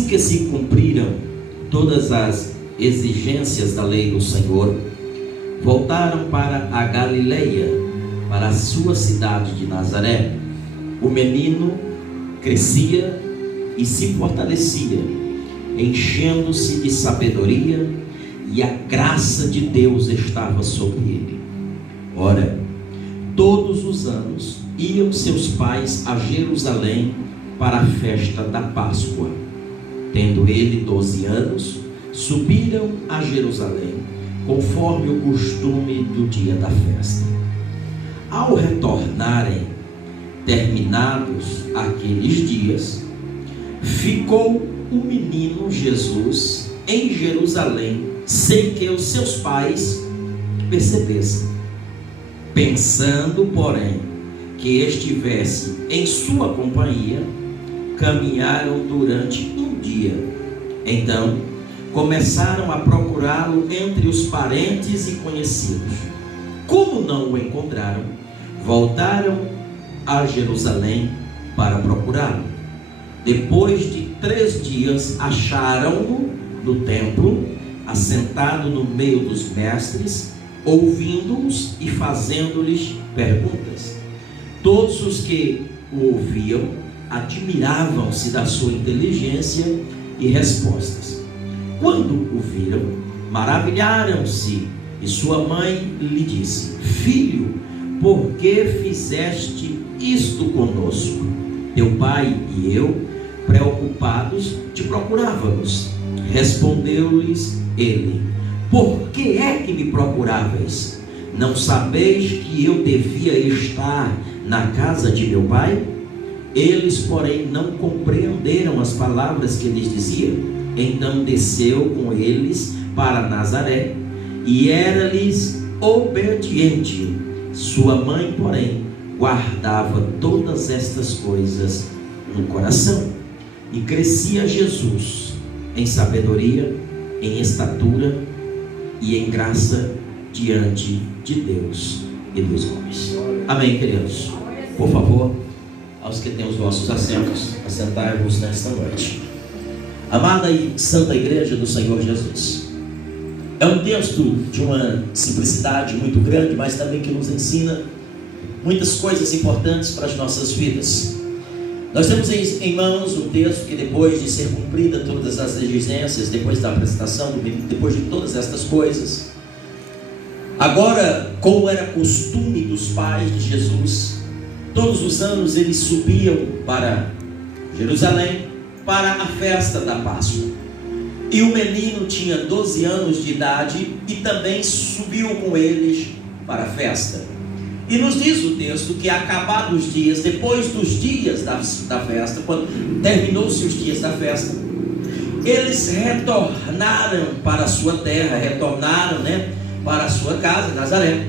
Assim que se cumpriram todas as exigências da lei do Senhor, voltaram para a Galileia, para a sua cidade de Nazaré. O menino crescia e se fortalecia, enchendo-se de sabedoria, e a graça de Deus estava sobre ele. Ora, todos os anos iam seus pais a Jerusalém para a festa da Páscoa. Tendo ele 12 anos, subiram a Jerusalém, conforme o costume do dia da festa. Ao retornarem, terminados aqueles dias, ficou o menino Jesus em Jerusalém, sem que os seus pais percebessem. Pensando, porém, que estivesse em sua companhia, caminharam durante um dia. Então, começaram a procurá-lo entre os parentes e conhecidos. Como não o encontraram, voltaram a Jerusalém para procurá-lo. Depois de 3 dias, acharam-no no templo, assentado no meio dos mestres, ouvindo-os e fazendo-lhes perguntas. Todos os que o ouviam admiravam-se da sua inteligência e respostas. Quando o viram, maravilharam-se, e sua mãe lhe disse: Filho, por que fizeste isto conosco? Teu pai e eu, preocupados, te procurávamos. Respondeu-lhes ele: Por que é que me procuráveis? Não sabeis que eu devia estar na casa de meu pai? Eles, porém, não compreenderam as palavras que lhes dizia. Então desceu com eles para Nazaré, e era-lhes obediente. Sua mãe, porém, guardava todas estas coisas no coração. E crescia Jesus em sabedoria, em estatura e em graça diante de Deus e dos homens. Amém, queridos? Por favor, aos que têm os vossos assentos, assentai-vos nesta noite. Amada e santa igreja do Senhor Jesus, é um texto de uma simplicidade muito grande, mas também que nos ensina muitas coisas importantes para as nossas vidas. Nós temos em mãos um texto que, depois de ser cumprida todas as exigências, depois da apresentação do menino, depois de todas estas coisas, agora, como era costume dos pais de Jesus, todos os anos eles subiam para Jerusalém para a festa da Páscoa. E o menino tinha 12 anos de idade e também subiu com eles para a festa. E nos diz o texto que, acabados os dias, depois dos dias da festa, quando terminou-se os dias da festa, eles retornaram para a sua terra, retornaram, para a sua casa, Nazaré.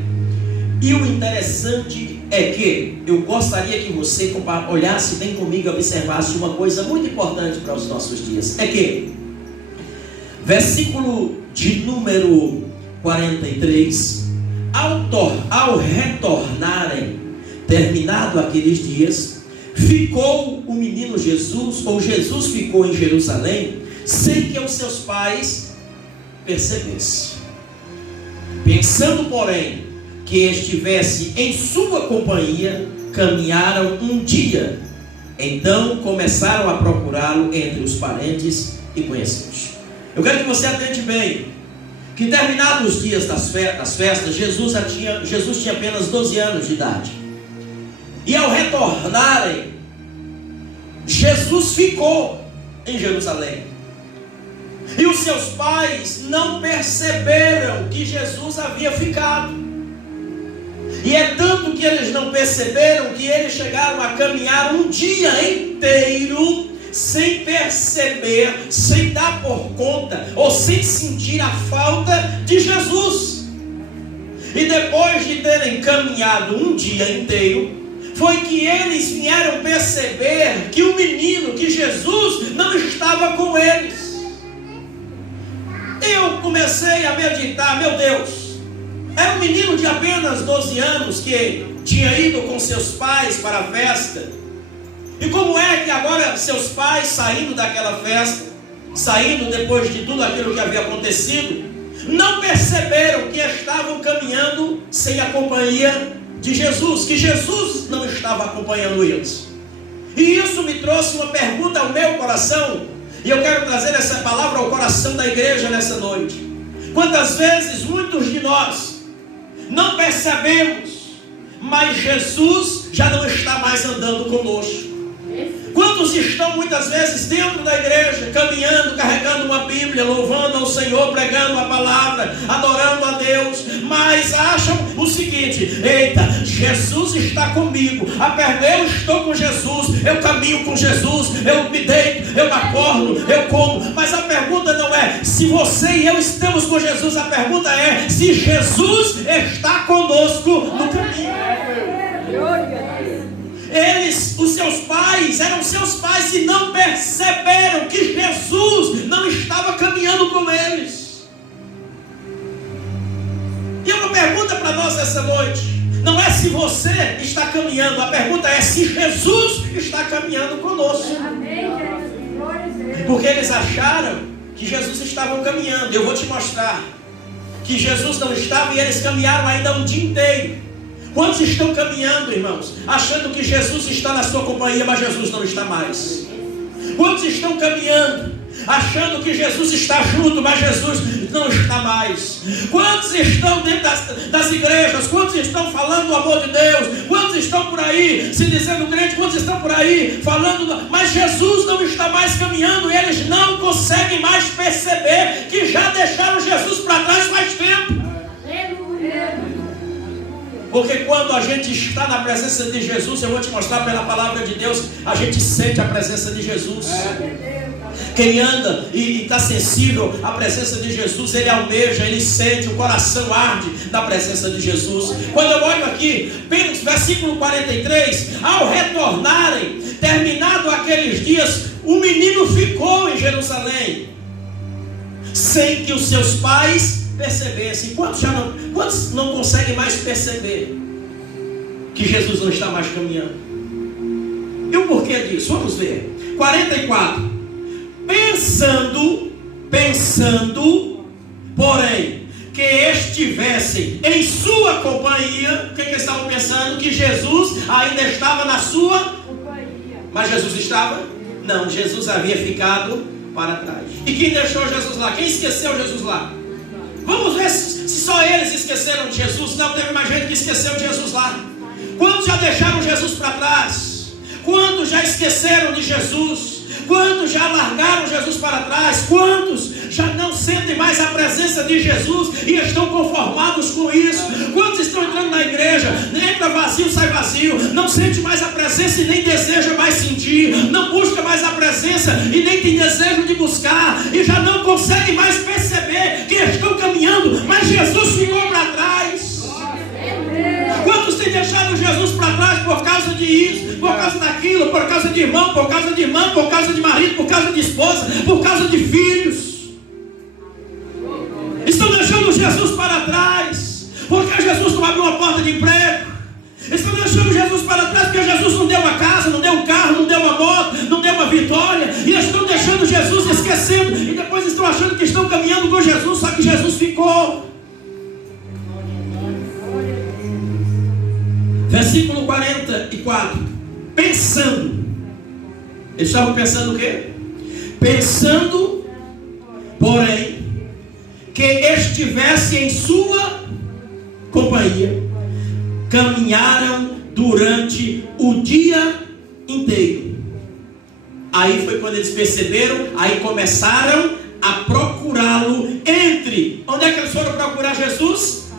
E o interessante é que eu gostaria que você olhasse bem comigo e observasse uma coisa muito importante para os nossos dias. É que, versículo de número 43, ao retornarem, terminado aqueles dias, ficou o menino Jesus, ou Jesus ficou em Jerusalém, sem que os seus pais percebessem. Pensando, porém, que estivesse em sua companhia, caminharam um dia. Então começaram a procurá-lo entre os parentes e conhecidos. Eu quero que você atente bem, que terminados os dias das festas, Jesus tinha apenas 12 anos de idade. E ao retornarem, Jesus ficou em Jerusalém. E os seus pais não perceberam que Jesus havia ficado. E é tanto que eles não perceberam que eles chegaram a caminhar um dia inteiro sem perceber, sem dar por conta ou sem sentir a falta de Jesus. E depois de terem caminhado um dia inteiro, foi que eles vieram perceber que o menino, que Jesus, não estava com eles. Eu comecei a meditar, meu Deus, era um menino de apenas 12 anos que tinha ido com seus pais para a festa. E como é que agora seus pais, saindo daquela festa, saindo depois de tudo aquilo que havia acontecido, não perceberam que estavam caminhando sem a companhia de Jesus, que Jesus não estava acompanhando eles. E isso me trouxe uma pergunta ao meu coração, e eu quero trazer essa palavra ao coração da igreja nessa noite. Quantas vezes muitos de nós não percebemos, mas Jesus já não está mais andando conosco? Quantos estão muitas vezes dentro da igreja, caminhando, carregando uma Bíblia, louvando ao Senhor, pregando a palavra, adorando a Deus, mas acham o seguinte: eita, Jesus está comigo, eu estou com Jesus, eu caminho com Jesus, eu me deito, eu acordo, eu como. Mas a pergunta não é se você e eu estamos com Jesus, a pergunta é se Jesus está conosco no caminho. Eles, os seus pais, eram seus pais e não perceberam que Jesus não estava caminhando com eles. E uma pergunta para nós essa noite: não é se você está caminhando, a pergunta é se Jesus está caminhando conosco. Porque eles acharam que Jesus estava caminhando. Eu vou te mostrar que Jesus não estava, e eles caminharam ainda um dia inteiro. Quantos estão caminhando, irmãos, achando que Jesus está na sua companhia, mas Jesus não está mais? Quantos estão caminhando, achando que Jesus está junto, mas Jesus não está mais? Quantos estão dentro das igrejas? Quantos estão falando do amor de Deus? Quantos estão por aí se dizendo crente? Quantos estão por aí falando, mas Jesus não está mais caminhando, e eles não conseguem mais perceber que já deixaram Jesus para trás faz tempo. Porque quando a gente está na presença de Jesus, eu vou te mostrar pela palavra de Deus, a gente sente a presença de Jesus. Quem anda e está sensível à presença de Jesus, ele almeja, ele sente, o coração arde da presença de Jesus. Quando eu olho aqui, versículo 43, ao retornarem, terminado aqueles dias, o menino ficou em Jerusalém, sem que os seus pais percebessem. Quantos não conseguem mais perceber que Jesus não está mais caminhando? E o porquê disso? Vamos ver. 44. Pensando, porém, que estivessem em sua companhia. O que eles estavam pensando? Que Jesus ainda estava na sua companhia. Mas Jesus estava? Não, Jesus havia ficado para trás. E quem deixou Jesus lá? Quem esqueceu Jesus lá? Vamos ver se só eles esqueceram de Jesus. Não, teve mais gente que esqueceu de Jesus lá. Quantos já deixaram Jesus para trás? Quantos já esqueceram de Jesus? Quantos já largaram Jesus para trás? Quantos já não sentem mais a presença de Jesus e estão conformados com isso? Quantos estão entrando na igreja, entra vazio, sai vazio, não sente mais a presença e nem deseja mais sentir, não busca mais a presença e nem tem desejo de buscar, e já não conseguem mais perceber que estão caminhando, mas Jesus ficou para trás. Quantos têm deixado Jesus para trás por causa de isso, por causa daquilo, por causa de irmão, por causa de irmã, por causa de marido, por causa de esposa, por causa de filhos? Estão deixando Jesus para trás porque Jesus não abriu uma porta de emprego. Estão deixando Jesus para trás porque Jesus não deu uma casa, não deu um carro, não deu uma moto, não deu uma vitória. E estão deixando Jesus, esquecendo, e depois estão achando que estão caminhando com Jesus, só que Jesus ficou. Versículo 44. Pensando. Eles estavam pensando o quê? Pensando, porém, que estivesse em sua companhia, caminharam durante o dia inteiro. Aí foi quando eles perceberam, aí começaram a procurá-lo entre... Onde é que eles foram procurar Jesus?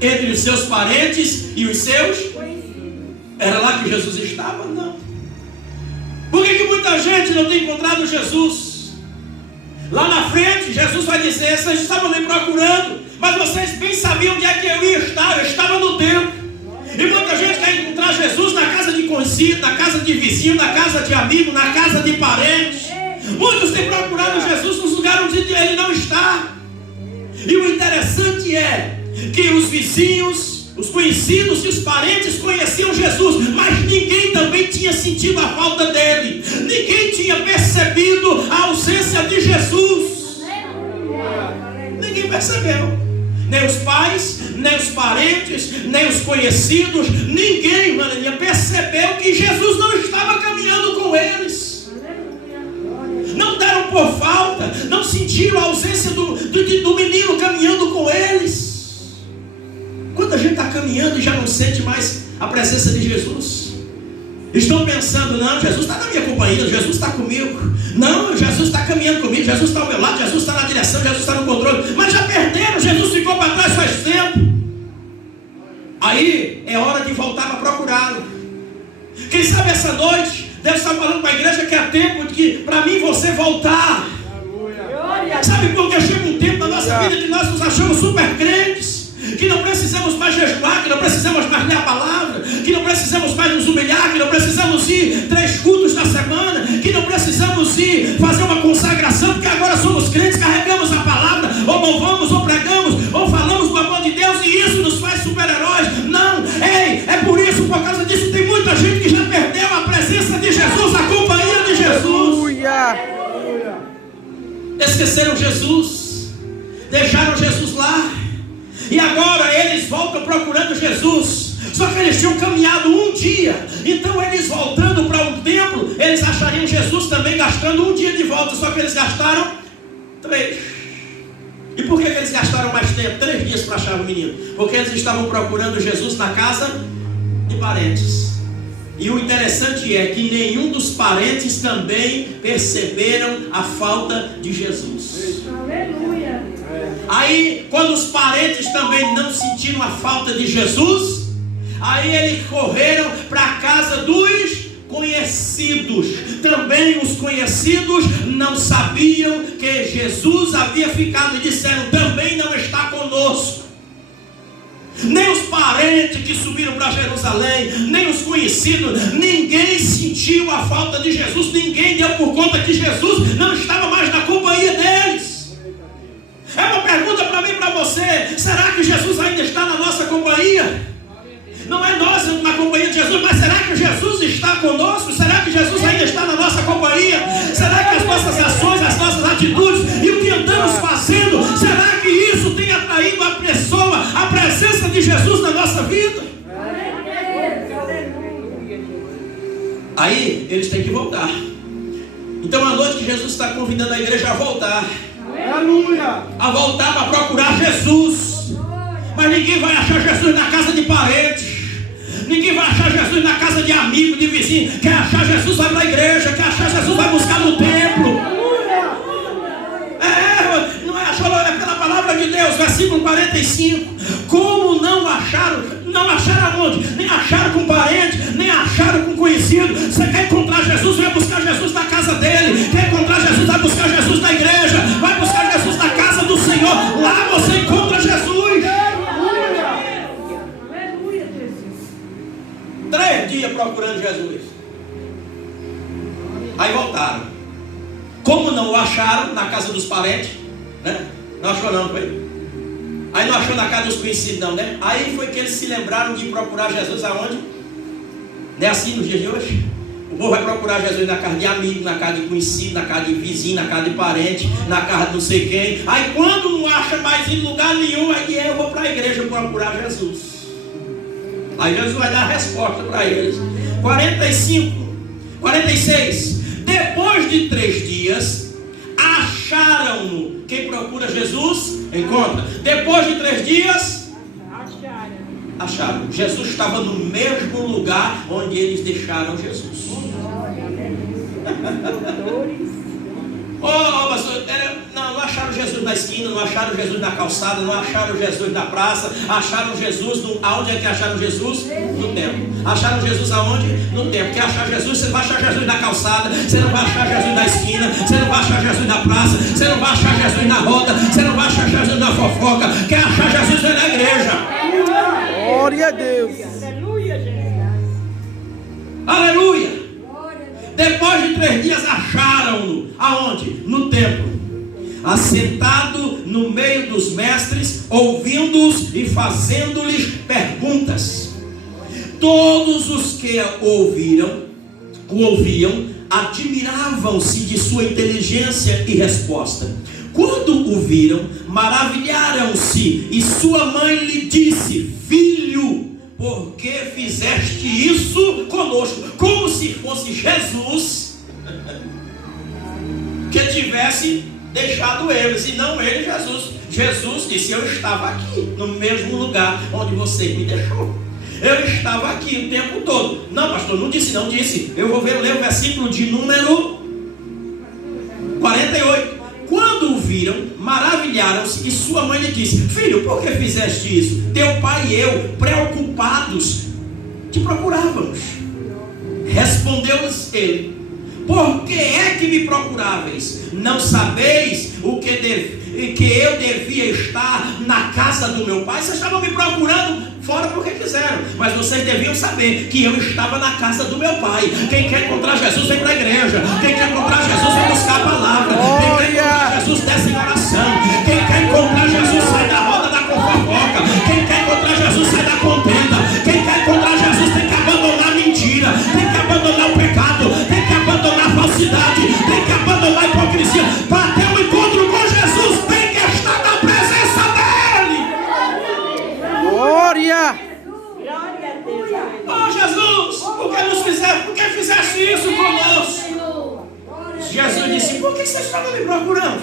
Entre os seus parentes e os seus... Era lá que Jesus estava? Não. Por que muita gente não tem encontrado Jesus? Lá na frente, Jesus vai dizer: vocês estavam me procurando, mas vocês bem sabiam onde é que eu ia estar. Eu estava no templo. E muita gente quer encontrar Jesus na casa de conhecido, na casa de vizinho, na casa de amigo, na casa de parentes. Muitos têm procurado Jesus nos lugares onde ele não está. E o interessante é que os vizinhos, os conhecidos e os parentes conheciam Jesus, mas ninguém também tinha sentido a falta dele. Ninguém tinha percebido a ausência de Jesus. Ninguém percebeu. Nem os pais, nem os parentes, nem os conhecidos, ninguém, Maria, percebeu que Jesus não estava caminhando com eles. Não deram por falta, não sentiram a ausência do menino caminhando com eles. Quando a gente está caminhando e já não sente mais a presença de Jesus, estão pensando, não, Jesus está na minha companhia, Jesus está comigo. Não, Jesus está caminhando comigo, Jesus está ao meu lado, Jesus está na direção, Jesus está no controle. Mas já perderam, Jesus ficou para trás faz tempo. Aí é hora de voltar para procurá-lo. Quem sabe essa noite Deus está falando para a igreja que é tempo de que para mim você voltar. Sabe porque chega um tempo na nossa vida que nós nos achamos super crentes, que não precisamos mais jejuar, que não precisamos mais ler a palavra, que não precisamos mais nos humilhar, que não precisamos ir 3 cultos na semana, que não precisamos ir fazer uma consagração, porque agora somos crentes, carregamos a palavra, ou louvamos, ou pregamos, ou falamos do amor de Deus, e isso nos faz super-heróis. Não, é por isso, por causa disso, tem muita gente que já perdeu a presença de Jesus, a companhia de Jesus. Esqueceram Jesus, deixaram Jesus lá, e agora eles voltam procurando Jesus. Só que eles tinham caminhado um dia, então eles voltando para um templo, eles achariam Jesus também gastando um dia de volta. Só que eles gastaram 3. E por que eles gastaram mais tempo? 3 dias para achar o menino. Porque eles estavam procurando Jesus na casa de parentes. E o interessante é que nenhum dos parentes também perceberam a falta de Jesus. Aleluia. Aí, quando os parentes também não sentiram a falta de Jesus, aí eles correram para a casa dos conhecidos. Também os conhecidos não sabiam que Jesus havia ficado e disseram: também não está conosco. Nem os parentes que subiram para Jerusalém, nem os conhecidos, ninguém sentiu a falta de Jesus, ninguém deu por conta que Jesus não estava mais na companhia deles. É uma pergunta para mim e para você: será que Jesus ainda está na nossa companhia? Não é nós na companhia de Jesus, mas será que Jesus está conosco? Será que Jesus ainda está na nossa companhia? Será que as nossas ações, as nossas atitudes e o que andamos fazendo, será que isso tem atraído a pessoa, a presença de Jesus na nossa vida? Aí eles têm que voltar. Então à noite que Jesus está convidando a igreja a voltar. Aleluia. A voltar para procurar Jesus. Mas ninguém vai achar Jesus na casa de parentes. Ninguém vai achar Jesus na casa de amigo, de vizinho. Quer achar Jesus, vai para a igreja. Quer achar Jesus, vai buscar no templo. Não é achar, é pela palavra de Deus. Versículo 45. Como não acharam? Não acharam aonde? Nem acharam com parente, nem acharam com conhecido. Você quer encontrar Jesus, vai buscar Jesus na casa dele. Quer encontrar Jesus, vai buscar Jesus na igreja. Vai buscar Jesus na casa do Senhor. Lá você encontra Jesus. 3 dias procurando Jesus. Aí voltaram. Como não o acharam na casa dos parentes, né? Não achou não, foi? Aí não achou na casa dos conhecidos não, né? Aí foi que eles se lembraram de procurar Jesus aonde? Não é assim nos dias de hoje? O povo vai procurar Jesus na casa de amigo, na casa de conhecido, na casa de vizinho, na casa de parente, na casa de não sei quem. Aí quando não acha mais em lugar nenhum, aí eu vou para a igreja procurar Jesus. Aí Jesus vai dar a resposta para eles. 46. Depois de 3 dias, acharam-no. Quem procura Jesus, encontra. Depois de 3 dias, acharam. Jesus estava no mesmo lugar onde eles deixaram Jesus. Pastor, não acharam Jesus na esquina, não acharam Jesus na calçada, não acharam Jesus na praça, acharam Jesus aonde é que acharam Jesus? No templo. Acharam Jesus aonde? No templo. Quer achar Jesus? Você não vai achar Jesus na calçada, você não vai achar Jesus na esquina, você não vai achar Jesus na praça, você não vai achar Jesus na roda, você não vai achar Jesus na fofoca. Quer achar Jesus na igreja. Glória a Deus. Aleluia. Depois de 3 dias acharam-no. Aonde? No templo, assentado no meio dos mestres, ouvindo-os e fazendo-lhes perguntas. Todos os que o ouviam admiravam-se de sua inteligência e resposta. Quando o viram, maravilharam-se, e sua mãe lhe disse: filho, por que fizeste isso conosco? Como se fosse Jesus que tivesse deixado eles, e não ele, Jesus. Jesus disse: eu estava aqui, no mesmo lugar onde você me deixou. Eu estava aqui o tempo todo. Não, pastor, não disse, não disse. Eu vou ler o versículo de número 48. Quando o viram, maravilharam-se, e sua mãe lhe disse: filho, por que fizeste isso? Teu pai e eu, preocupados, te procurávamos. Respondeu-lhes ele: por que é que me procuráveis? Não sabeis que eu devia estar na casa do meu pai? Vocês estavam me procurando fora porque quiseram, mas vocês deviam saber que eu estava na casa do meu pai. Quem quer encontrar Jesus vem para a igreja. Quem quer encontrar Jesus vem buscar a palavra. Quem quer encontrar Jesus desce em oração. Quem quer encontrar Jesus sai da roda da fofoca. Quem quer encontrar Jesus sai da contenda. Quem quer encontrar Jesus tem que abandonar a mentira, tem que abandonar o pecado, tem que abandonar a falsidade, tem que abandonar a hipocrisia. Para ter um encontro com Jesus tem que estar na presença dele. Glória! Oh Jesus, por que fizeste isso conosco? Jesus disse: por que vocês estavam me procurando?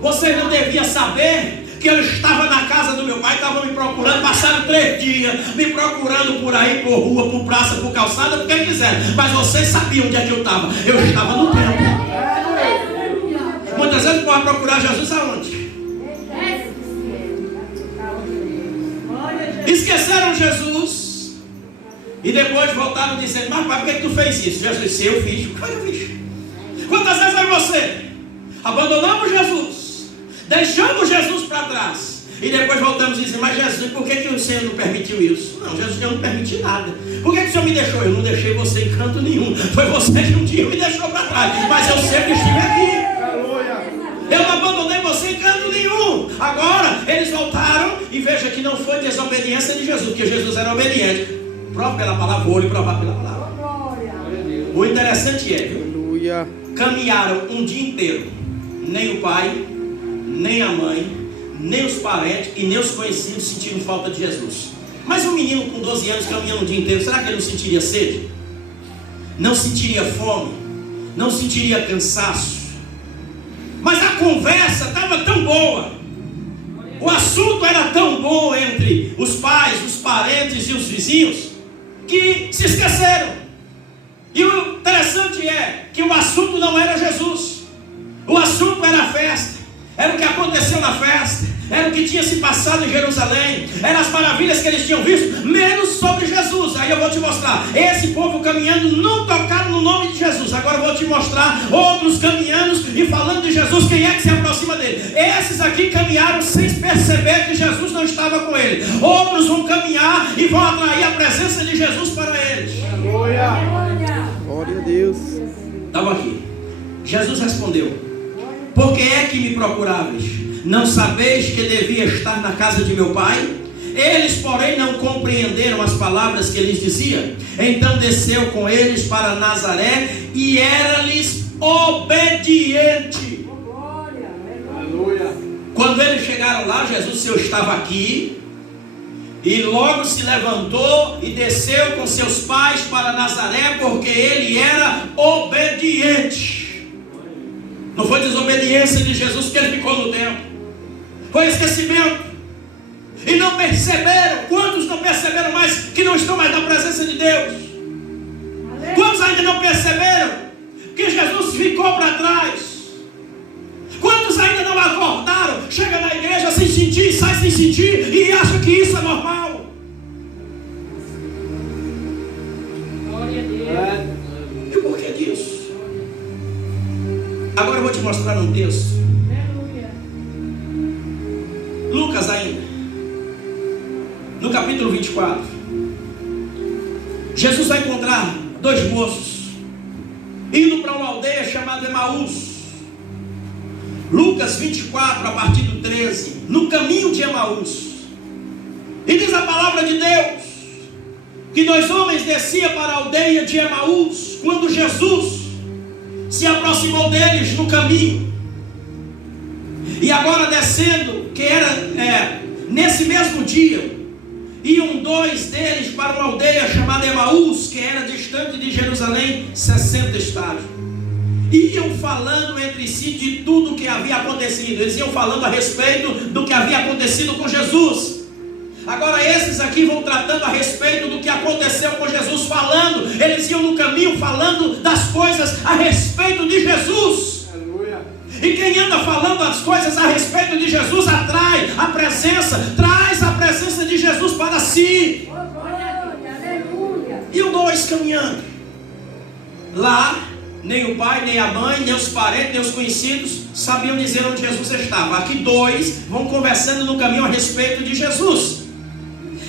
Vocês não deviam saber que eu estava na casa do meu pai, estavam me procurando, passaram 3 dias me procurando por aí, por rua, por praça, por calçada, porque quiseram. Mas vocês sabiam onde é que eu estava. Eu estava no templo. Muitas vezes pode procurar Jesus aonde? Esqueceram Jesus e depois voltaram dizendo: mas pai, por que tu fez isso? Jesus disse: eu fiz. O que eu fiz? Quantas vezes aí você abandonamos Jesus, deixamos Jesus para trás e depois voltamos e dizemos: mas Jesus, por que o Senhor não permitiu isso? Não, Jesus, eu não permiti nada. Por que o Senhor me deixou? Eu não deixei você em canto nenhum. Foi você que um dia me deixou para trás, mas eu sempre estive aqui. Eu não abandonei você em canto nenhum. Agora eles voltaram e veja que não foi desobediência de Jesus, porque Jesus era obediente. Prova pela palavra, vou lhe provar pela palavra. O interessante é, caminharam um dia inteiro. Nem o pai, nem a mãe, nem os parentes e nem os conhecidos sentiram falta de Jesus. Mas um menino com 12 anos caminhando um dia inteiro, será que ele não sentiria sede? Não sentiria fome? Não sentiria cansaço? Mas a conversa estava tão boa, o assunto era tão bom entre os pais, os parentes e os vizinhos, que se esqueceram. E o interessante é que o assunto não era Jesus, o assunto era a festa, era o que aconteceu na festa, era o que tinha se passado em Jerusalém, eram as maravilhas que eles tinham visto, menos sobre Jesus. Aí eu vou te mostrar, esse povo caminhando não tocaram no nome de Jesus. Agora eu vou te mostrar outros caminhando e falando de Jesus. Quem é que se aproxima dele? Esses aqui caminharam sem perceber que Jesus não estava com ele. Outros vão caminhar e vão atrair a presença de Jesus para eles. Glória a Deus. Estava aqui. Jesus respondeu: por que é que me procuráveis? Não sabeis que devia estar na casa de meu pai? Eles, porém, não compreenderam as palavras que lhes dizia. Então desceu com eles para Nazaré e era-lhes obediente. Quando eles chegaram lá, Jesus seu estava aqui, e logo se levantou e desceu com seus pais para Nazaré, porque ele era obediente. Não foi desobediência de Jesus que ele ficou no templo, foi esquecimento. E não perceberam. Quantos não perceberam mais que não estão mais na presença de Deus? Quantos ainda não perceberam que Jesus ficou para trás? Quantos ainda não acordaram? Chega na igreja sem sentir, sai sem sentir e acha que isso é normal. Glória a Deus. E por que disso? Agora eu vou te mostrar um texto. Lucas ainda, no capítulo 24, Jesus vai encontrar 2 moços indo para uma aldeia chamada Emaús. Lucas 24, a partir do 13, no caminho de Emaús. E diz a palavra de Deus que 2 homens desciam para a aldeia de Emaús, quando Jesus se aproximou deles no caminho. E agora descendo, que era nesse mesmo dia, iam dois deles para uma aldeia chamada Emaús, que era distante de Jerusalém 60 estádios. Iam falando entre si de tudo o que havia acontecido. Eles iam falando a respeito do que havia acontecido com Jesus. Agora esses aqui vão tratando a respeito do que aconteceu com Jesus, falando. Eles iam no caminho falando das coisas a respeito de Jesus. E quem anda falando as coisas a respeito de Jesus traz a presença de Jesus para si. E os dois caminhando. Lá, nem o pai, nem a mãe, nem os parentes, nem os conhecidos sabiam dizer onde Jesus estava. Aqui dois vão conversando no caminho a respeito de Jesus.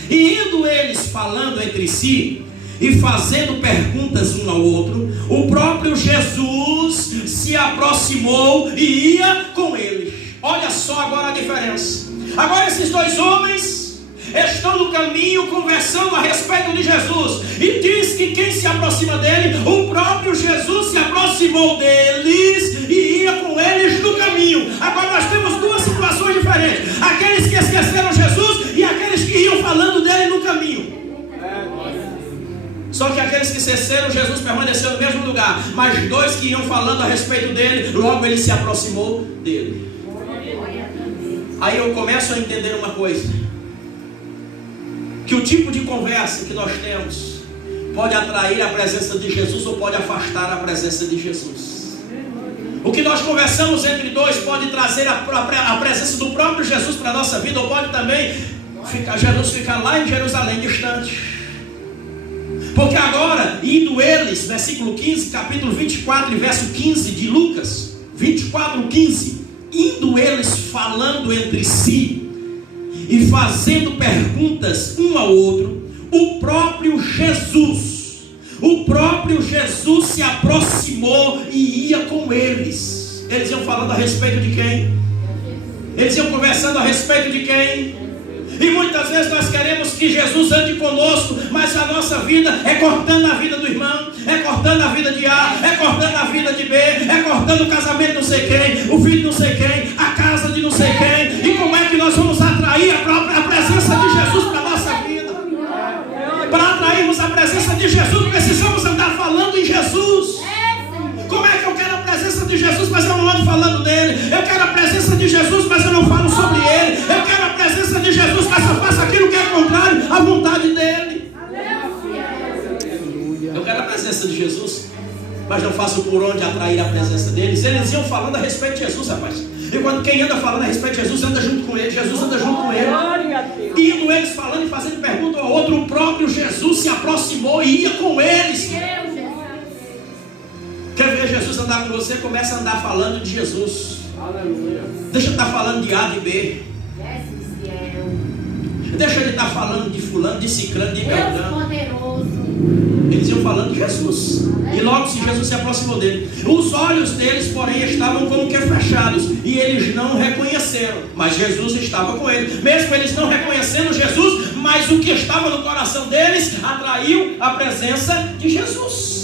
E indo eles falando entre si e fazendo perguntas um ao outro, o próprio Jesus se aproximou e ia com eles. Olha só agora a diferença. Agora esses dois homens estão no caminho conversando a respeito de Jesus. E diz que quem se aproxima dele, o próprio Jesus se aproximou deles e ia com eles no caminho. Agora nós temos duas situações diferentes. Aqueles que esqueceram Jesus e aqueles que iam falando dele no caminho. Só que aqueles que esqueceram Jesus permaneceu no mesmo lugar. Mas dois que iam falando a respeito dele, logo ele se aproximou dele. Aí eu começo a entender uma coisa: que o tipo de conversa que nós temos pode atrair a presença de Jesus ou pode afastar a presença de Jesus. O que nós conversamos entre dois pode trazer a presença do próprio Jesus para a nossa vida, ou pode também Jesus ficar lá em Jerusalém distante. Porque agora, indo eles, versículo 15, capítulo 24 e verso 15 de Lucas 24, 15, indo eles falando entre si e fazendo perguntas um ao outro, o próprio Jesus se aproximou e ia com eles. Eles iam falando a respeito de quem? Eles iam conversando a respeito de quem? E muitas vezes nós queremos que Jesus ande conosco, mas a nossa vida é cortando a vida do irmão, é cortando a vida de A, é cortando a vida de B, é cortando o casamento de não sei quem, o filho de não sei quem, a casa de não sei quem. E como é que nós vamos atrair a presença de Jesus para a nossa vida? Para atrairmos a presença de Jesus, precisamos andar falando em Jesus. Como é que eu quero a presença de Jesus, mas eu não ando falando dele? Eu quero a presença de Jesus, mas eu não falo sobre ele. Eu quero a presença de Jesus, mas eu faço aquilo que é contrário à vontade dele. Eu quero a presença de Jesus, mas não faço por onde atrair a presença deles. Eles iam falando a respeito de Jesus, rapaz. E quando quem anda falando a respeito de Jesus, anda junto com ele. Jesus anda junto com ele. Indo eles falando e fazendo pergunta ao outro, o próprio Jesus se aproximou e ia com eles. Quer ver Jesus andar com você? Começa a andar falando de Jesus. Aleluia. Deixa de estar falando de A, de B. Deixa de estar falando de fulano, de ciclano, de beltrano. Eles iam falando de Jesus. E logo se Jesus se aproximou dele. Os olhos deles, porém, estavam como que fechados. E eles não reconheceram. Mas Jesus estava com eles. Mesmo eles não reconhecendo Jesus, mas o que estava no coração deles atraiu a presença de Jesus.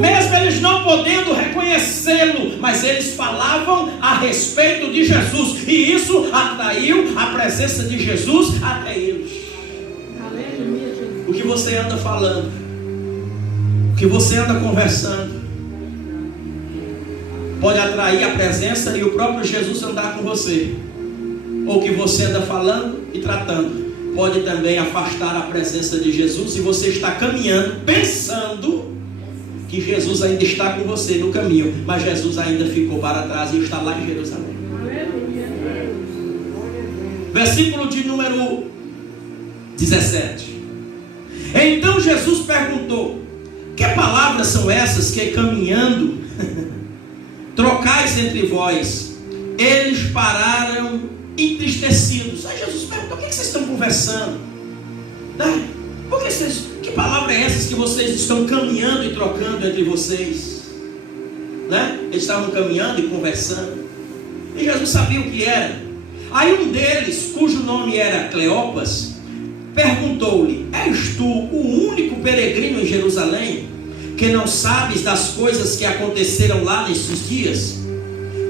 Mesmo eles não podendo reconhecê-lo, mas eles falavam a respeito de Jesus, e isso atraiu a presença de Jesus até eles. O que você anda falando, o que você anda conversando, pode atrair a presença e o próprio Jesus andar com você. Ou o que você anda falando e tratando pode também afastar a presença de Jesus, e você está caminhando pensando que Jesus ainda está com você no caminho, mas Jesus ainda ficou para trás e está lá em Jerusalém. Versículo de número 17. Então Jesus perguntou: que palavras são essas que caminhando trocais entre vós? Eles pararam entristecidos. Aí Jesus perguntou: o que vocês estão conversando? Por que vocês... Que palavra é essas que vocês estão caminhando e trocando entre vocês? Eles estavam caminhando e conversando. E Jesus sabia o que era. Aí um deles, cujo nome era Cleopas, perguntou-lhe: és tu o único peregrino em Jerusalém que não sabes das coisas que aconteceram lá nesses dias?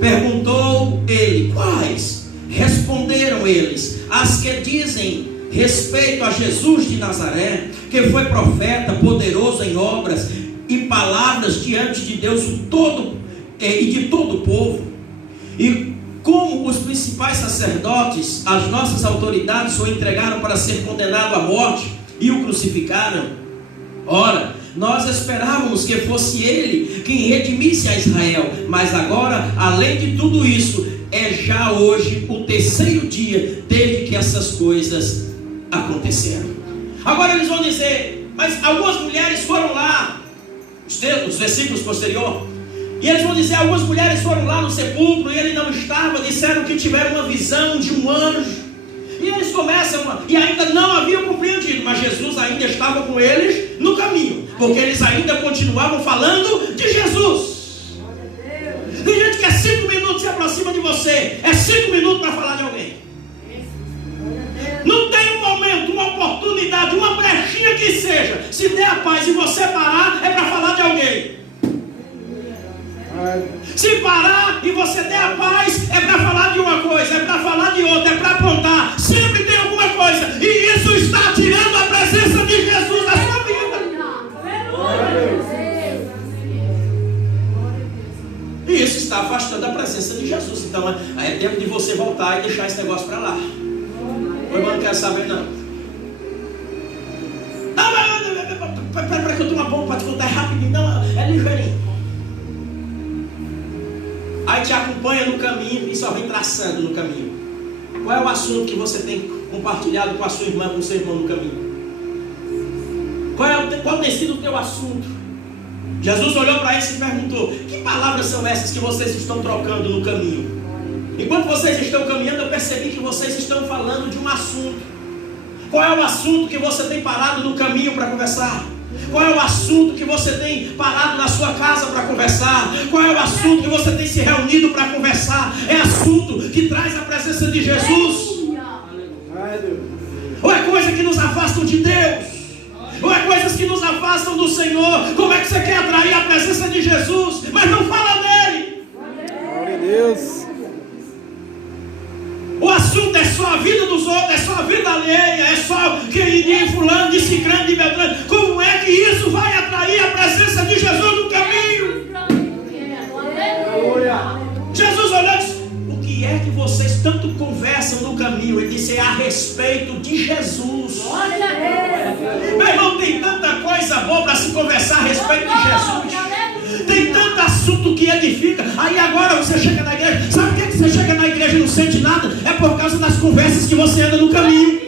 Perguntou ele: quais? Responderam eles: as que dizem respeito a Jesus de Nazaré, que foi profeta, poderoso em obras e palavras diante de Deus e de todo o povo. E como os principais sacerdotes, as nossas autoridades o entregaram para ser condenado à morte e o crucificaram. Ora, nós esperávamos que fosse ele quem redimisse a Israel, mas agora, além de tudo isso, é já hoje o terceiro dia desde que essas coisas aconteceram. Agora eles vão dizer: mas algumas mulheres foram lá, os versículos posteriores, e eles vão dizer: algumas mulheres foram lá no sepulcro e ele não estava, disseram que tiveram uma visão de um anjo. E eles começam, e ainda não haviam compreendido, mas Jesus ainda estava com eles no caminho, porque eles ainda continuavam falando de Jesus. Tem gente que é 5 minutos se aproxima de você, é 5 minutos para falar de alguém. Não tem um momento, uma oportunidade, uma brechinha que seja, se der a paz e você parar, é para falar de alguém. Se parar e você der a paz, é para falar de uma coisa, é para falar de outra, é para apontar. Sempre tem alguma coisa, e isso está tirando a presença de Jesus da sua vida. E isso está afastando a presença de Jesus. Então é tempo de você voltar e deixar esse negócio para lá. Eu não quero saber não. Para que eu tome uma bomba para te contar rapidinho. Não, é ligeirinho. Aí te acompanha no caminho e só vem traçando no caminho. Qual é o assunto que você tem compartilhado com a sua irmã, com o seu irmão no caminho? Qual tem sido o teu assunto? Jesus olhou para eles e perguntou: que palavras são essas que vocês estão trocando no caminho? Enquanto vocês estão caminhando, eu percebi que vocês estão falando de um assunto. Qual é o assunto que você tem parado no caminho para conversar? Qual é o assunto que você tem parado na sua casa para conversar? Qual é o assunto que você tem se reunido para conversar? É assunto que traz a presença de Jesus? Ou é coisa que nos afastam de Deus? Ou é coisas que nos afastam do Senhor? Como é que você quer atrair a presença de Jesus, mas não fala dele? Glória a Deus. O assunto é só a vida dos outros, é só a vida alheia, é só de fulano, de ciclano, de beltrano. Como é que isso vai atrair a presença de Jesus no caminho? Jesus olhou e disse: o que é que vocês tanto conversam no caminho? Ele disse: é a respeito de Jesus. Meu irmão, tem tanta coisa boa para se conversar a respeito de Jesus. Tem tanto assunto que edifica. Aí agora você chega na igreja. Sabe por que você chega na igreja e não sente nada? É por causa das conversas que você anda no caminho.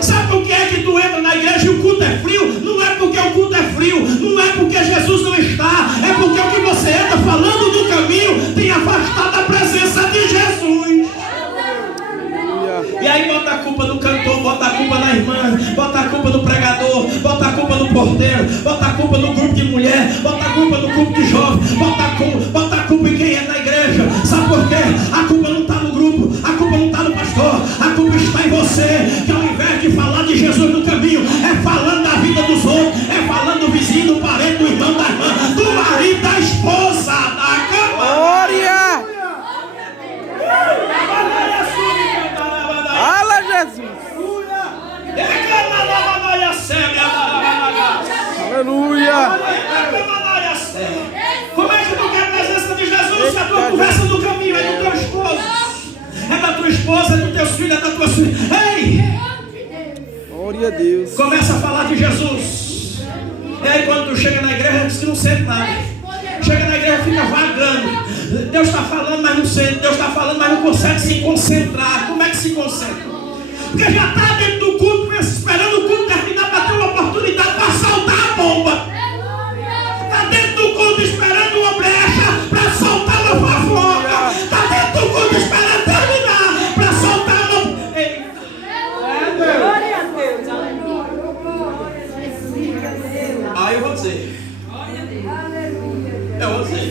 Sabe por que é que tu entra na igreja e o culto é frio? Não é porque o culto é frio, não é porque Jesus não está, é porque o que você entra falando no caminho tem afastado a presença de Jesus. E aí bota a culpa no cantor, bota a culpa na irmã, bota a culpa no pregador, bota a culpa no porteiro, bota a culpa no grupo de mulher, bota a culpa no grupo de jovem, bota a culpa em quem é da igreja. Sabe por quê? A culpa não está no grupo, a culpa não está no pastor, a culpa está em você, que ao invés de falar de Jesus no caminho, é falando da vida dos outros, é falando do vizinho, do parente, do irmão, da irmã, do marido, da esposa, da cama. Glória! Fala, Jesus! Aleluia! Como é que tu quer a presença de Jesus? Se a tua conversa no caminho é do teu esposo, é da tua esposa, é dos teus filhos, é da tua filha. Ei! Glória a Deus! Começa a falar de Jesus. E aí quando tu chega na igreja, diz que não sente nada. Chega na igreja e fica vagando. Deus está falando, mas não sente. Deus está falando, mas não consegue se concentrar. Como é que se concentra? Porque já está dentro do culto, esperando o culto terminar para ter uma oportunidade para soltar a bomba. Está dentro do culto esperando uma brecha para soltar uma fofoca. Está dentro do culto esperando terminar para soltar uma... Ei. Glória a Deus. Aí eu vou dizer. Eu vou dizer.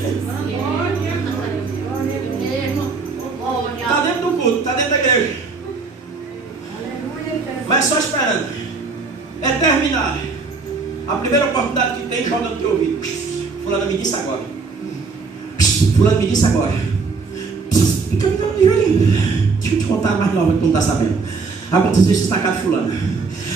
Está dentro do culto, está dentro da igreja. Mas só esperando. É terminar. A primeira oportunidade que alguém joga no teu ouvido. Fulano me disse agora. Fulano me disse agora. Fica de joelhinho. Deixa eu te contar a mais nova que tu não está sabendo. Aconteceu esse destacado fulano.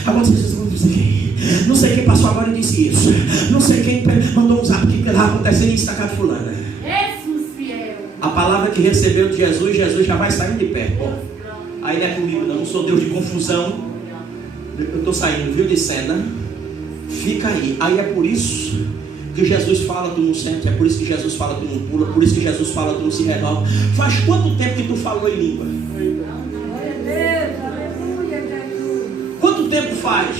Aconteceu isso, não sei quem. Não sei quem passou agora e disse isso. Não sei quem mandou um zap que lá aconteceu isso, destacado fulano. Jesus fiel. A palavra que recebeu de Jesus, Jesus já vai saindo de perto. Aí não é comigo, não sou Deus de confusão. Eu estou saindo, viu, de cena. Fica aí. Aí é por isso que Jesus fala, tu não sente. É por isso que Jesus fala, tu não pula. Por isso que Jesus fala, tu não se renova. Faz quanto tempo que tu falou em língua? Quanto tempo faz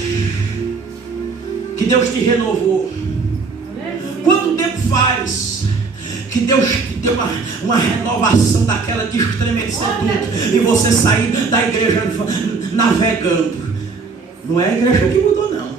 que Deus te renovou? Quanto tempo faz que Deus te deu uma renovação daquela de estremecer tudo e você sair da igreja navegando? Não é a igreja que mudou, não.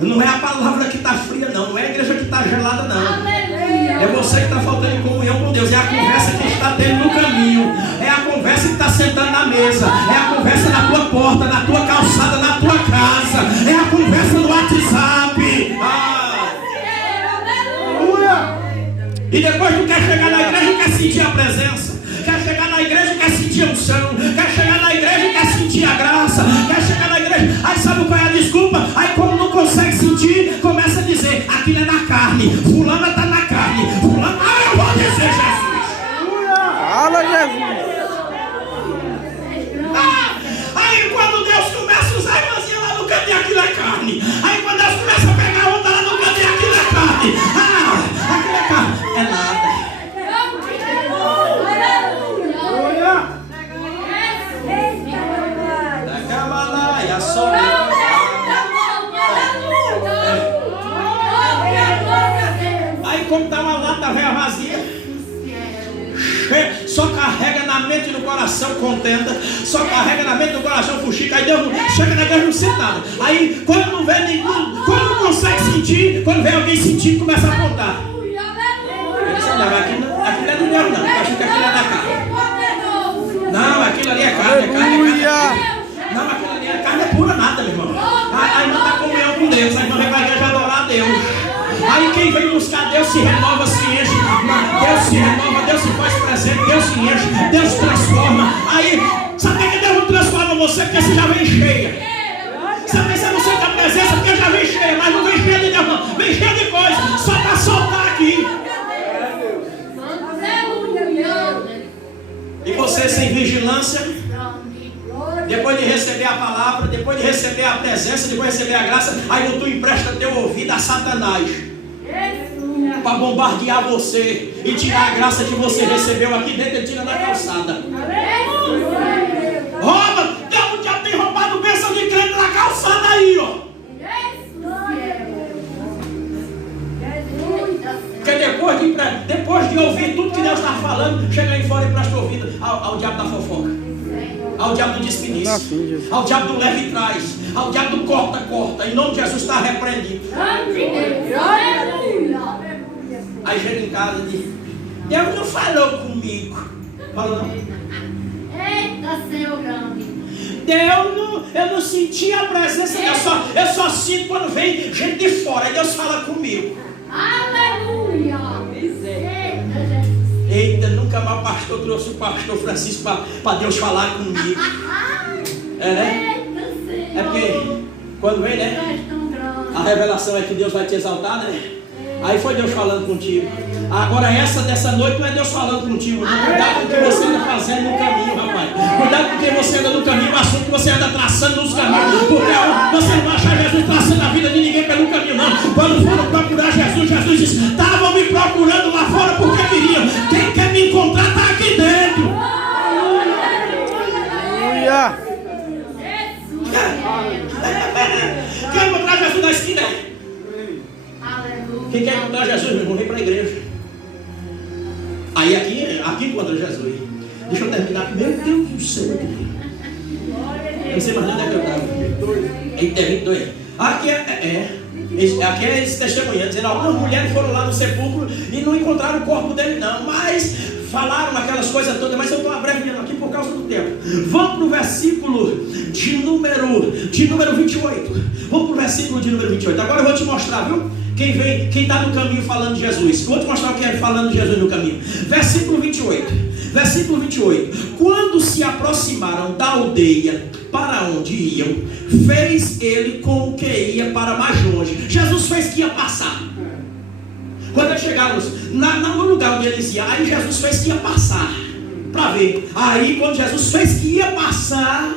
Não é a palavra que está fria, não. Não é a igreja que está gelada, não. É você que está faltando em comunhão com Deus. É a conversa que está tendo no caminho. É a conversa que está sentando na mesa. É a conversa na tua porta, na tua calçada, na tua casa. É a conversa no WhatsApp. E depois tu quer chegar na igreja e quer sentir a presença. Quer chegar na igreja e quer sentir a unção. Quer chegar na igreja e quer sentir a graça. Quer chegar na igreja. Aí sabe qual é a desculpa? Aí como não consegue sentir, começa a dizer, aquilo é na carne. Fulana está na carne. Fulana, eu vou dizer Jesus. Fala, Jesus. Aí quando Deus começa a usar a irmãzinha lá no canto, aquilo é carne. Aí quando Deus começa a pegar onda lá no canto, aquilo é carne. Aquilo é carne. É nada. Aí como está uma lata velha vazia, só carrega na mente e no coração contenda, só carrega na mente e no coração fuxica. Aí Deus chega na igreja não sente nada. Aí quando não vê ninguém, quando não consegue sentir, quando vê alguém sentir, começa a apontar. Aquilo é do Deus, não. Acho que aquilo é da carne. Não, aquilo ali é carne, é carne. Não, aquilo ali é carne, é pura nada, meu irmão. A irmã está comunhão com Deus, a irmã vem para a igreja adorar a Deus. Aí quem vem buscar Deus se renova, se enche. Deus se renova, Deus se faz presente, Deus se enche, Deus transforma. Aí, sabe que Deus não transforma você? Porque você já vem cheia. Sabe se você está presença? Porque já vem cheia, mas não vem cheia de Deus, não. Vem cheia de coisa, só para soltar aqui. E você sem vigilância, depois de receber a palavra, depois de receber a presença, depois de receber a graça, aí tu empresta teu ouvido a Satanás para bombardear você e tirar a graça que você recebeu aqui dentro e tira da calçada. Rouba! O diabo tem roubado bênção de crente na calçada aí, ó. Porque depois de ouvir tudo que Deus está falando, chega aí fora e presta ouvido ao diabo da fofoca, ao diabo do desperdício, ao diabo do leve e traz, ao diabo do corta. Em nome de Jesus está repreendido. Aí chega em casa e diz, Deus não falou comigo. Falou não? Eita, Senhor grande. Deus eu não senti a presença de Deus. Eu só sinto quando vem gente de fora. Aí Deus fala comigo. Aleluia. Eita, nunca mais o pastor trouxe o pastor Francisco para Deus falar comigo. É, né? É porque quando vem, né? A revelação é que Deus vai te exaltar, né? Aí foi Deus falando contigo. Agora dessa noite não é Deus falando contigo. Não. Cuidado com o que você anda fazendo no caminho, rapaz. Cuidado com o que você anda no caminho, o assunto que você anda traçando nos caminhos. Porque você não vai achar Jesus traçando a vida de ninguém pelo caminho, não. Quando foram procurar Jesus, Jesus disse, estavam me procurando lá fora porque queriam. Quem quer me encontrar está aqui dentro. Aleluia. Quer encontrar Jesus na esquina? Quem quer encontrar Jesus, meu irmão, vem para a igreja. Aí aqui encontra Jesus. Deixa eu terminar. Meu Deus do céu. Não sei mais onde é que eu estava. Eita, 22. Aqui é esse testemunho, dizendo, algumas mulheres foram lá no sepulcro e não encontraram o corpo dele não, mas falaram aquelas coisas todas, mas eu estou abreviando aqui por causa do tempo. Vamos para o versículo de número 28. Vamos para o versículo de número 28. Agora eu vou te mostrar, viu? Quem está no caminho falando de Jesus. Vou te mostrar o que é falando de Jesus no caminho. Versículo 28. Versículo 28. Quando se aproximaram da aldeia para onde iam, fez ele com o que ia para mais longe. Jesus fez que ia passar. Quando eles chegaram no lugar onde eles iam, aí Jesus fez que ia passar. Para ver. Aí quando Jesus fez que ia passar,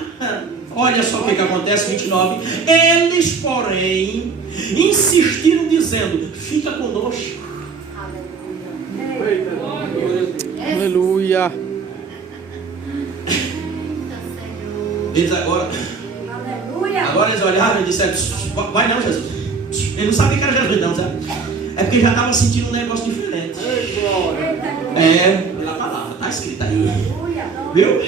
olha só o que acontece, 29. Eles, porém, insistiram dizendo: fica conosco. Aleluia. Eles agora eles olharam e disseram: vai não, Jesus. Eles não sabiam que era Jesus não, sabe? É porque já estava sentindo um negócio diferente. Pela palavra, está escrito aí. Viu?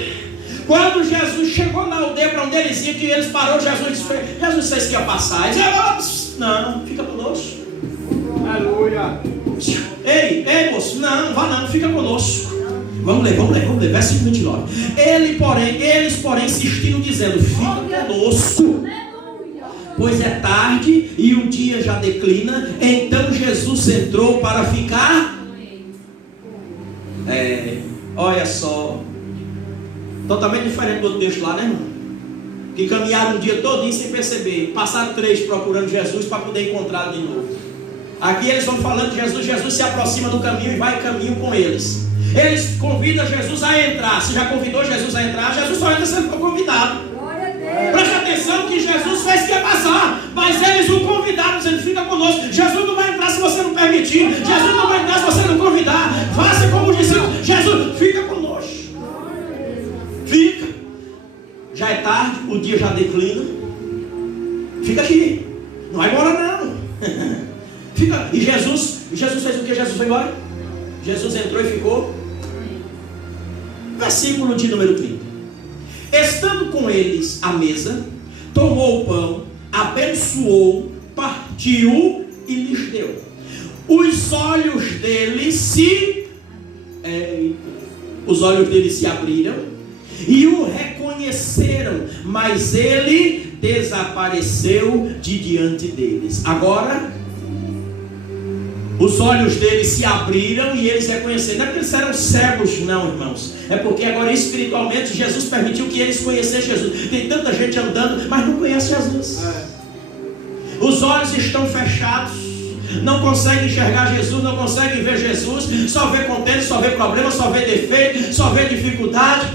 Quando Jesus chegou na aldeia para onde eles iam, que eles parou, Jesus fez que ia passar. Eles disseram: não, fica conosco. Aleluia. Ei moço, não, vá não, fica conosco. Vamos ler, versículo 29. Eles, porém, insistiram dizendo: fica conosco, pois é tarde e o dia já declina. Então Jesus entrou para ficar. Olha só, totalmente diferente do outro texto lá, né, irmão? Que caminharam um dia todinho sem perceber. Passaram 3 procurando Jesus para poder encontrá-lo de novo. Aqui eles vão falando de Jesus. Jesus se aproxima do caminho e vai caminho com eles. Eles convidam Jesus a entrar. Você já convidou Jesus a entrar? Jesus só entra se ele for convidado. Preste atenção que Jesus fez que ia passar, mas eles o convidaram, dizendo: fica conosco. Jesus não vai entrar se você não permitir. Jesus não vai entrar se você não convidar. Faça como os discípulos. Jesus, fica conosco. Fica. Já é tarde, o dia já declina. Fica aqui. Não vai embora não. Fica. E Jesus fez o que? Jesus foi embora. Jesus entrou e ficou. Versículo de número 30. Estando com eles à mesa, tomou o pão, abençoou, partiu e lhes deu. Os olhos deles se abriram e o reconheceram, mas ele desapareceu de diante deles. Agora os olhos deles se abriram e eles reconheceram. Não é porque eles eram cegos, não, irmãos. É porque agora espiritualmente Jesus permitiu que eles conhecessem Jesus. Tem tanta gente andando, mas não conhece Jesus. Os olhos estão fechados, não conseguem enxergar Jesus, não conseguem ver Jesus. Só vê contente, só vê problema, só vê defeito, só vê dificuldade.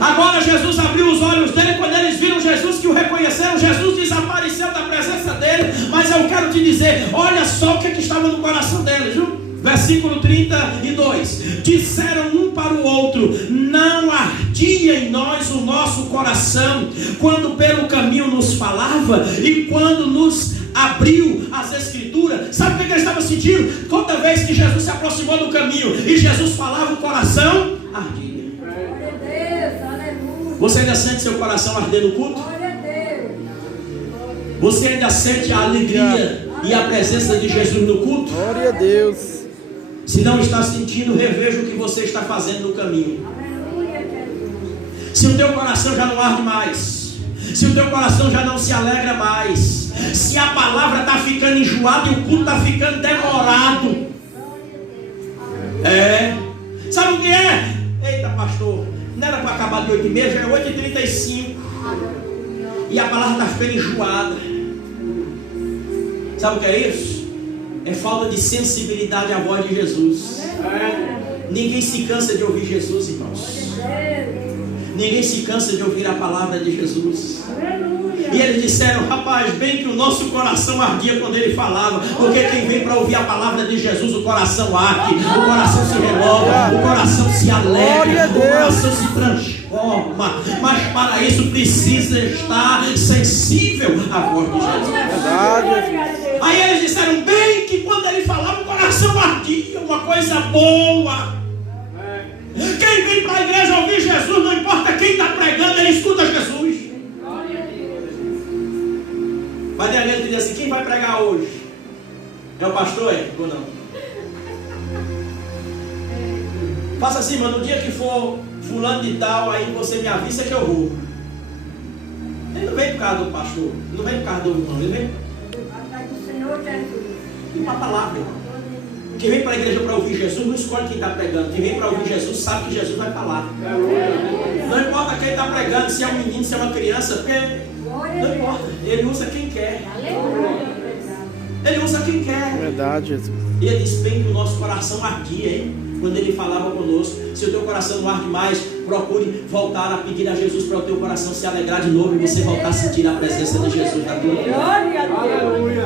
Agora Jesus abriu os olhos dele. Quando eles viram Jesus, que o reconheceram, Jesus desapareceu da presença dele. Mas eu quero te dizer, olha só o que estava no coração deles, viu? Versículo 32. Disseram um para o outro: não ardia em nós o nosso coração quando pelo caminho nos falava e quando nos abriu as escrituras. Sabe o que eles estavam sentindo? Toda vez que Jesus se aproximou do caminho e Jesus falava, o coração ardia. Você ainda sente seu coração arder no culto? Você ainda sente a alegria e a presença de Jesus no culto? Glória a Deus. Se não está sentindo, reveja o que você está fazendo no caminho. Se o teu coração já não arde mais, se o teu coração já não se alegra mais, se a palavra está ficando enjoada e o culto está ficando demorado, sabe o que é? Eita, pastor, não era para acabar de 8h30, já é 8h35 e a palavra está ficando enjoada. Sabe o que é isso? É falta de sensibilidade à voz de Jesus. Ninguém se cansa de ouvir Jesus, irmãos. Ninguém se cansa de ouvir a palavra de Jesus. E eles disseram: rapaz, bem que o nosso coração ardia quando ele falava. Porque quem vem para ouvir a palavra de Jesus, o coração arde, o coração se renova, o coração se alegra, o coração se transforma. Mas para isso precisa estar sensível à voz de Jesus. Aí eles disseram: bem que quando ele falava, o coração ardia, uma coisa boa. Quem vem para a igreja ouvir Jesus, não importa quem está pregando, ele escuta Jesus. Mas tem a gente que diz assim: quem vai pregar hoje? É o pastor, ou não? Faça assim, mano, no dia que for fulano de tal, aí você me avisa que eu vou. Ele não vem por causa do pastor, não vem por causa do irmão, ele vem. E para a palavra, irmão. Quem vem para a igreja para ouvir Jesus não escolhe quem está pregando. Quem vem para ouvir Jesus sabe que Jesus vai falar. Não importa quem está pregando, se é um menino, se é uma criança, porque não importa. Ele usa quem quer. Ele usa quem quer. Verdade, Jesus. E ele diz bem que o nosso coração ardia, hein? Quando ele falava conosco. Se o teu coração não arde mais, procure voltar a pedir a Jesus para o teu coração se alegrar de novo e você voltar a sentir a presença de Jesus na tua vida. Aleluia.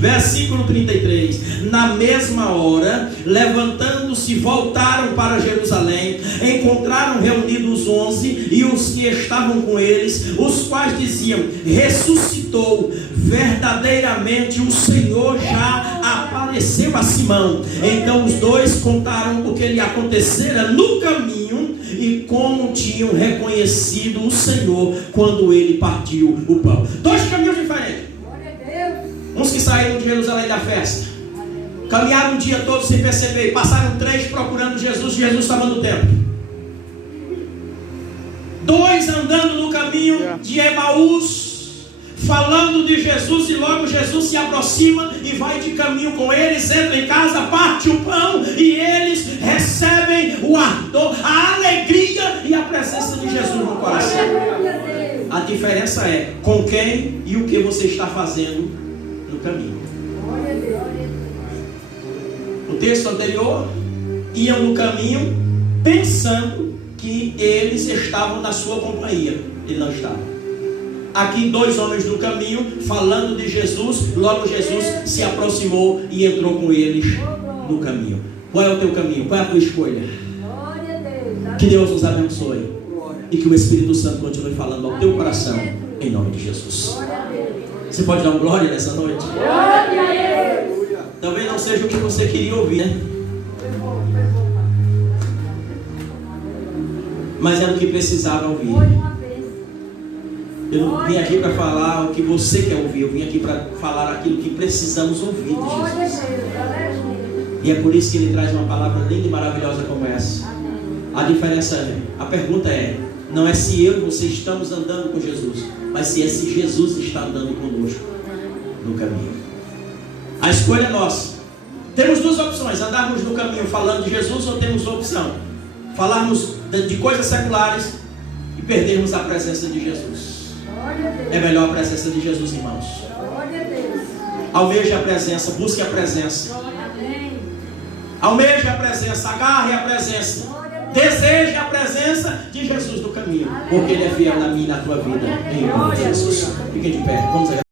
Versículo 33. Na mesma hora, levantando-se, voltaram para Jerusalém, encontraram reunidos os 11 e os que estavam com eles, os quais diziam: ressuscitou, verdadeiramente o Senhor já apareceu a Simão. Então os dois contaram o que lhe acontecera no caminho e como tinham reconhecido o Senhor quando ele partiu o pão. Dois caminhos diferentes. Uns que saíram de Jerusalém da festa, caminharam o dia todo sem perceber, passaram 3 procurando Jesus, Jesus estava no templo. 2 andando no caminho de Emaús, falando de Jesus, e logo Jesus se aproxima e vai de caminho com eles, entra em casa, parte o pão e eles recebem o ardor, a alegria e a presença de Jesus no coração. A diferença é com quem e o que você está fazendo no caminho. O texto anterior, iam no caminho pensando que eles estavam na sua companhia. Ele não estava. Aqui 2 homens no caminho falando de Jesus. Logo Jesus se aproximou e entrou com eles no caminho. Qual é o teu caminho? Qual é a tua escolha? Que Deus nos abençoe e que o Espírito Santo continue falando ao teu coração, em nome de Jesus. Você pode dar um glória nessa noite? Talvez não seja o que você queria ouvir, né? Mas era o que precisava ouvir. Eu não vim aqui para falar o que você quer ouvir. Eu vim aqui para falar aquilo que precisamos ouvir de Jesus. E é por isso que ele traz uma palavra linda e maravilhosa como essa. A diferença é, a pergunta é, não é se eu e você estamos andando com Jesus, mas se é se Jesus está andando conosco no caminho. A escolha é nossa. Temos 2 opções: andarmos no caminho falando de Jesus, ou temos a opção falarmos de coisas seculares e perdermos a presença de Jesus. É melhor a presença de Jesus, irmãos. Almeje a presença, busque a presença. Almeje a presença, agarre a presença. Deseje a presença de Jesus no caminho, porque Ele é fiel na minha e na tua vida. Em nome de Jesus. Fiquem de pé. Vamos